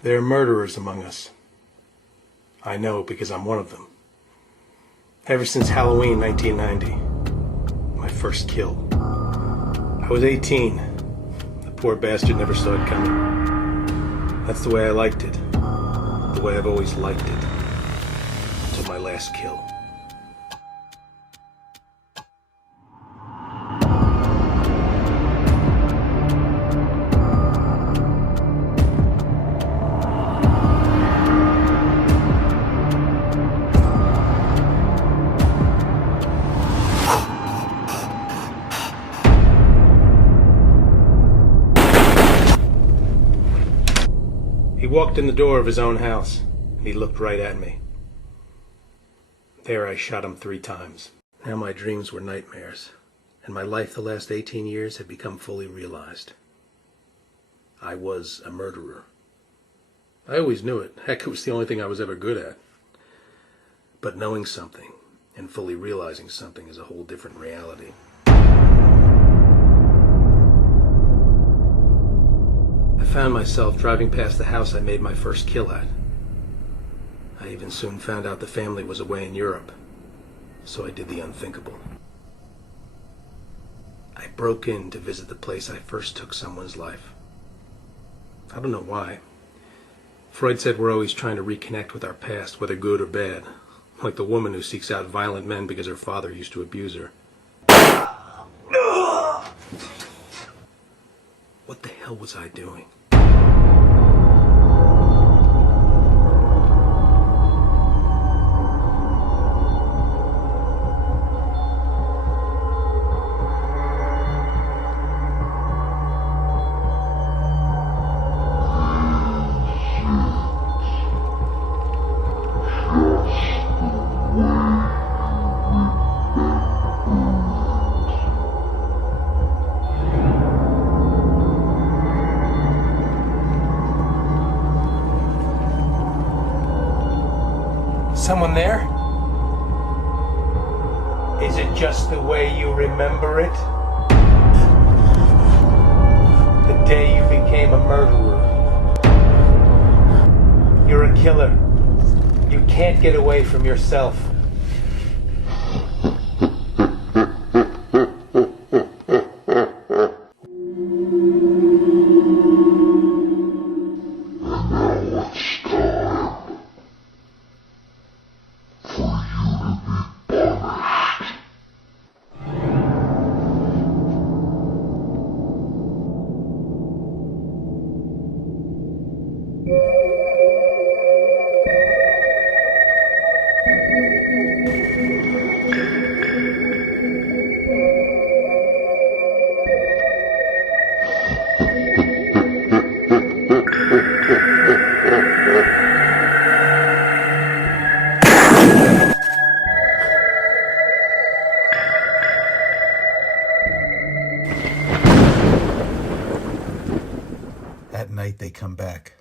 There are murderers among us. I know because I'm one of them. Ever since Halloween 1990, my first kill. I was 18. The poor bastard never saw it coming. That's the way I liked it. The way I've always liked it. Until my last kill. He walked in the door of his own house, and he looked right at me. There I shot him 3 times. Now my dreams were nightmares, and my life the last 18 years had become fully realized. I was a murderer. I always knew it. Heck, it was the only thing I was ever good at. But knowing something and fully realizing something is a whole different reality. I found myself driving past the house I made my first kill at. I even soon found out the family was away in Europe, so I did the unthinkable. I broke in to visit the place I first took someone's life. I don't know why. Freud said we're always trying to reconnect with our past, whether good or bad, like the woman who seeks out violent men because her father used to abuse her. What the hell was I doing? Someone there? Is it just the way you remember it? The day you became a murderer. You're a killer. You can't get away from yourself. At night they come back.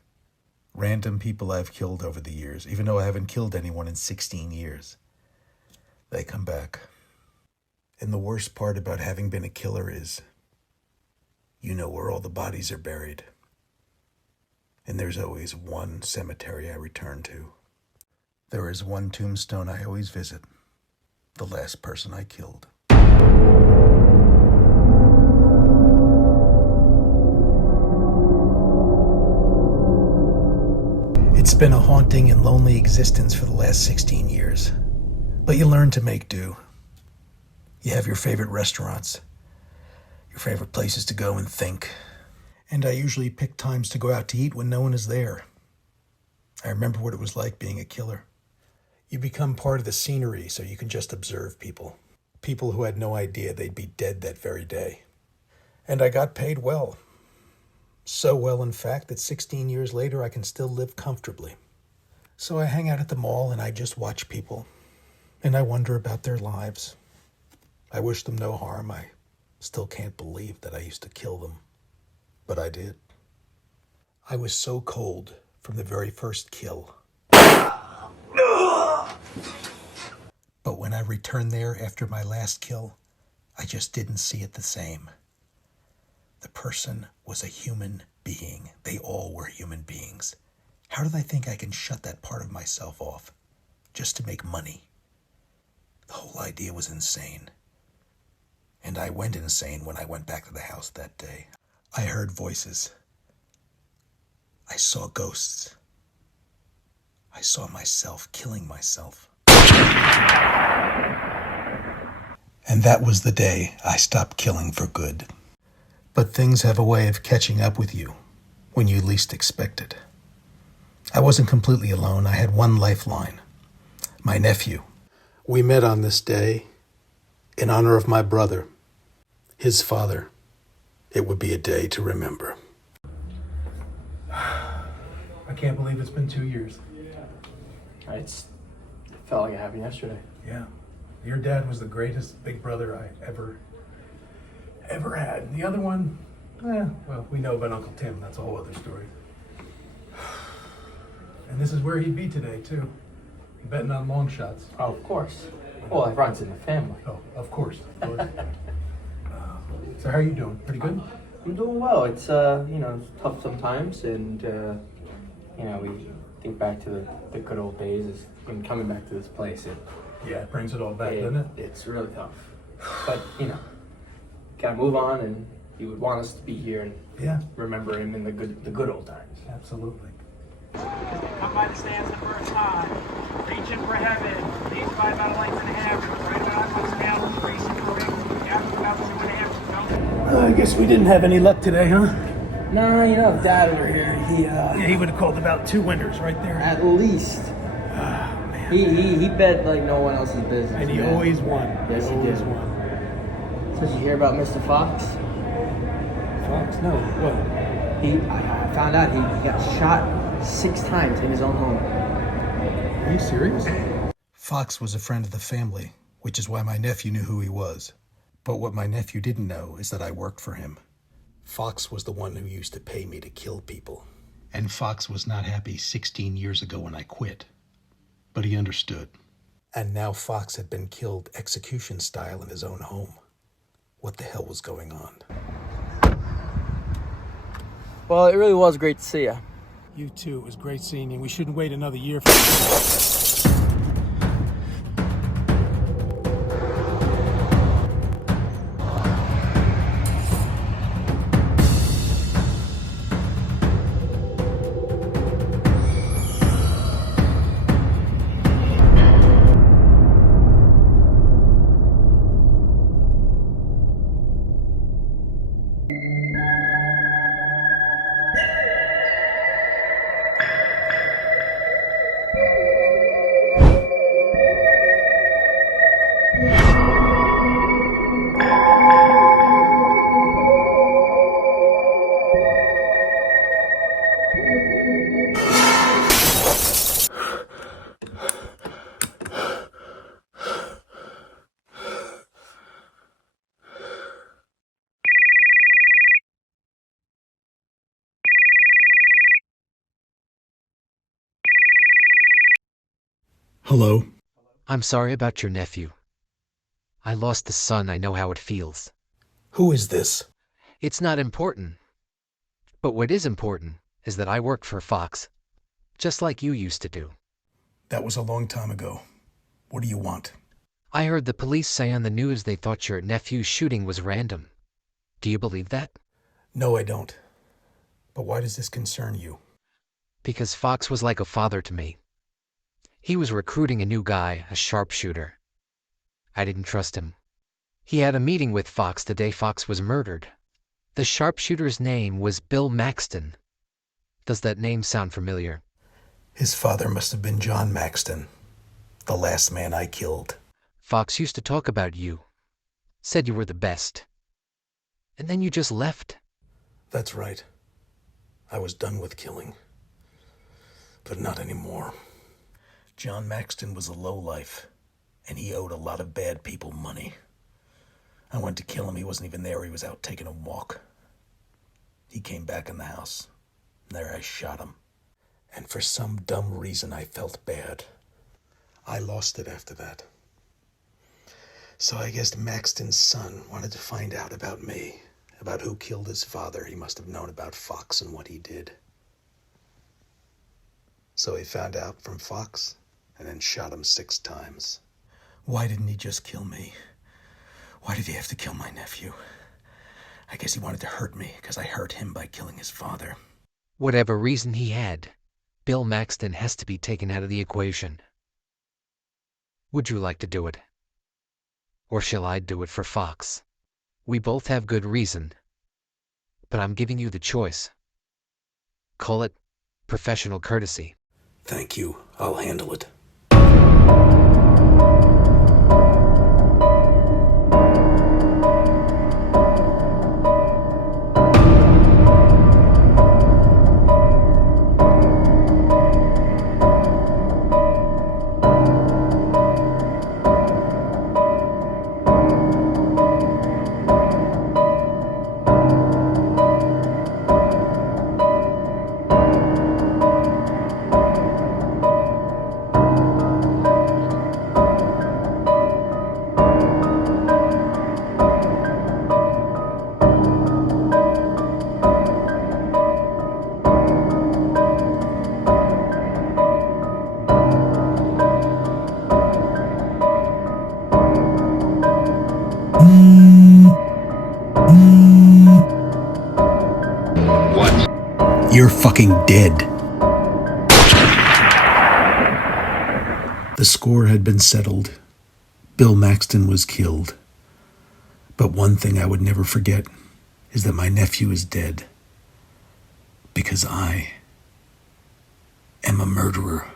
Random people I've killed over the years, even though I haven't killed anyone in 16 years. They come back. And the worst part about having been a killer is, you know where all the bodies are buried. And there's always one cemetery I return to. There is one tombstone I always visit. The last person I killed. It's been a haunting and lonely existence for the last 16 years. But you learn to make do. You have your favorite restaurants, your favorite places to go and think. And I usually pick times to go out to eat when no one is there. I remember what it was like being a killer. You become part of the scenery so you can just observe people. People who had no idea they'd be dead that very day. And I got paid well. So well, in fact, that 16 years later I can still live comfortably. So I hang out at the mall and I just watch people. And I wonder about their lives. I wish them no harm. I still can't believe that I used to kill them. But I did. I was so cold from the very first kill. But when I returned there after my last kill, I just didn't see it the same. The person was a human being. They all were human beings. How did I think I can shut that part of myself off just to make money? The whole idea was insane. And I went insane when I went back to the house that day. I heard voices. I saw ghosts. I saw myself killing myself. And that was the day I stopped killing for good. But things have a way of catching up with you when you least expect it. I wasn't completely alone. I had one lifeline. My nephew. We met on this day in honor of my brother, his father. It would be a day to remember. I can't believe it's been 2 years. It felt like it happened yesterday. Yeah. Your dad was the greatest big brother I ever had. The other one, well, we know about Uncle Tim. That's a whole other story. And this is where he'd be today, too. Betting on long shots. Oh, of course. Well, it runs in the family. Oh, of course. So how are you doing? Pretty good? I'm doing well. It's, it's tough sometimes, and, we think back to the good old days when coming back to this place. Yeah, it brings it all back, doesn't it? It's really tough. But, gotta move on, and he would want us to be here and remember him in the good old times. Absolutely. Come by the stands the first time, reaching for heaven, leads by about a length and a half, right about what's now, racing the ring, after about 2.5 I guess we didn't have any luck today, huh? Nah, if Dad were here, He would have called about 2 winners right there. at least. Man. He bet like no one else's business. And he man. always won. Yes, he always did. won. So did you hear about Mr. Fox? Fox? No. What? I found out he got shot 6 times in his own home. Are you serious? Fox was a friend of the family, which is why my nephew knew who he was. But what my nephew didn't know is that I worked for him. Fox was the one who used to pay me to kill people. And Fox was not happy 16 years ago when I quit. But he understood. And now Fox had been killed execution style in his own home. What the hell was going on? Well, it really was great to see you. You too. It was great seeing you. We shouldn't wait another year for Hello? I'm sorry about your nephew. I lost a son. I know how it feels. Who is this? It's not important. But what is important is that I worked for Fox, just like you used to do. That was a long time ago. What do you want? I heard the police say on the news they thought your nephew's shooting was random. Do you believe that? No, I don't. But why does this concern you? Because Fox was like a father to me. He was recruiting a new guy, a sharpshooter. I didn't trust him. He had a meeting with Fox the day Fox was murdered. The sharpshooter's name was Bill Maxton. Does that name sound familiar? His father must have been John Maxton, the last man I killed. Fox used to talk about you. Said you were the best. And then you just left. That's right. I was done with killing. But not anymore. John Maxton was a lowlife, and he owed a lot of bad people money. I went to kill him. He wasn't even there. He was out taking a walk. He came back in the house. There I shot him. And for some dumb reason, I felt bad. I lost it after that. So I guess Maxton's son wanted to find out about me, about who killed his father. He must have known about Fox and what he did. So he found out from Fox and then shot him 6 times. Why didn't he just kill me? Why did he have to kill my nephew? I guess he wanted to hurt me because I hurt him by killing his father. Whatever reason he had, Bill Maxton has to be taken out of the equation. Would you like to do it? Or shall I do it for Fox? We both have good reason, but I'm giving you the choice. Call it professional courtesy. Thank you. I'll handle it. You're fucking dead. The score had been settled. Bill Maxton was killed. But one thing I would never forget is that my nephew is dead. Because I am a murderer.